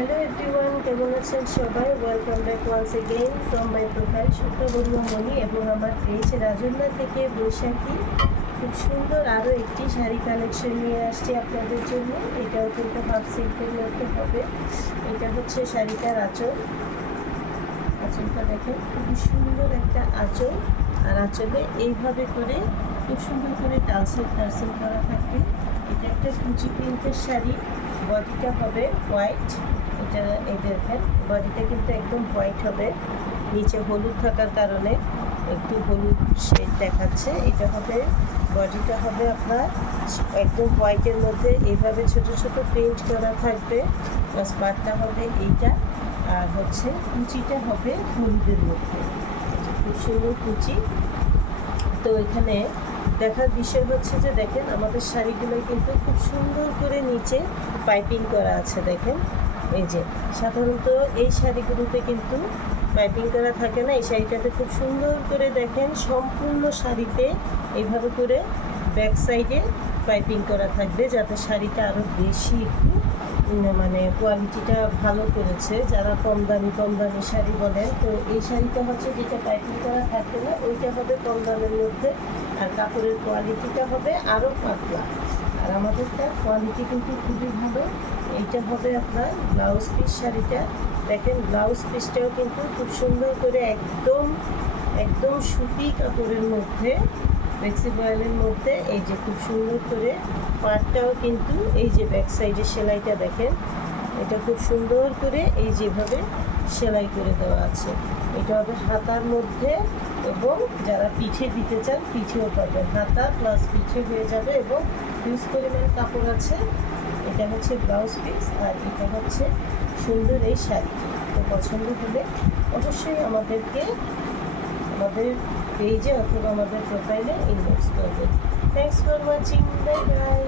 Hello everyone, কেমন আছেন সবাই? Welcome back once again from my profile Shukla Barua Mani এবং আমার পেজ রাজন্যা থেকে বৈশাখী খুব সুন্দর আরও একটি শাড়ি কালেকশন নিয়ে আসছি আপনাদের জন্য। এটাও কিন্তু হাফ সিল্কের মধ্যে হবে। এটা হচ্ছে শাড়িটার আঁচল। আঁচলটা দেখেন, খুবই সুন্দর একটা আঁচল। আর আঁচলে এইভাবে করে খুব সুন্দর করে টার্সেল করা থাকবে। এটা একটা কুচি প্রিন্টের শাড়ি। বডিটা হবে হোয়াইট। এটা এই দেখেন, বডিটা কিন্তু একদম হোয়াইট হবে, নিচে হলুদ থাকার কারণে একটু হলুদ শেড দেখাচ্ছে। এটা হবে, বডিটা হবে আপনার একদম হোয়াইটের মধ্যে এইভাবে ছোট ছোট প্রিন্ট করা থাকবে। স্পার্টটা হবে এইটা, আর হচ্ছে কুচিটা হবে হলুদের মধ্যে। খুব সুন্দর কুচি। তো এখানে দেখার বিষয় হচ্ছে যে দেখেন, আমাদের শাড়িগুলো কিন্তু খুব সুন্দর করে নিচে পাইপিং করা আছে। দেখেন, এই যে সাধারণত এই শাড়িগুলোতে কিন্তু পাইপিং করা থাকে না। এই শাড়িটাতে খুব সুন্দর করে দেখেন সম্পূর্ণ শাড়িতে এইভাবে করে ব্যাক সাইডে পাইপিং করা থাকবে, যাতে শাড়িটা আরও বেশি একটু মানে কোয়ালিটিটা ভালো করেছে। যারা কম দামি শাড়ি বলেন, তো এই শাড়িটা হচ্ছে যেটা পাইপিং করা থাকবে না, ওইটা হবে কম দামের মধ্যে। আর কাপড়ের কোয়ালিটিটা হবে আরও পাতলা। আর আমাদেরটা কোয়ালিটি কিন্তু খুবই ভালো। এইটা হবে আপনার ব্লাউজ পিস। শাড়িটা দেখেন, ব্লাউজ পিসটাও কিন্তু খুব সুন্দর করে একদম সুতি কাপড়ের মধ্যে, ফ্লেক্সিবয়েলের মধ্যে। এই যে খুব সুন্দর করে পাটটাও কিন্তু এই যে ব্যাক সাইডের সেলাইটা দেখেন, এটা খুব সুন্দর করে এই যেভাবে সেলাই করে দেওয়া আছে। এটা হবে হাতার মধ্যে, এবং যারা পিঠে দিতে চান পিঠেও পাবেন। হাতা প্লাস পিঠে হয়ে যাবে, এবং হিউজ পরিমাণ কাপড় আছে। এটা হচ্ছে ব্লাউজ পিস, আর এটা হচ্ছে সুন্দর এই শাড়িটি। তো পছন্দ হলে অবশ্যই আমাদের পেজে অথবা আমাদের প্রোফাইলে ইনবক্স করবেন। Thanks for watching, bye bye.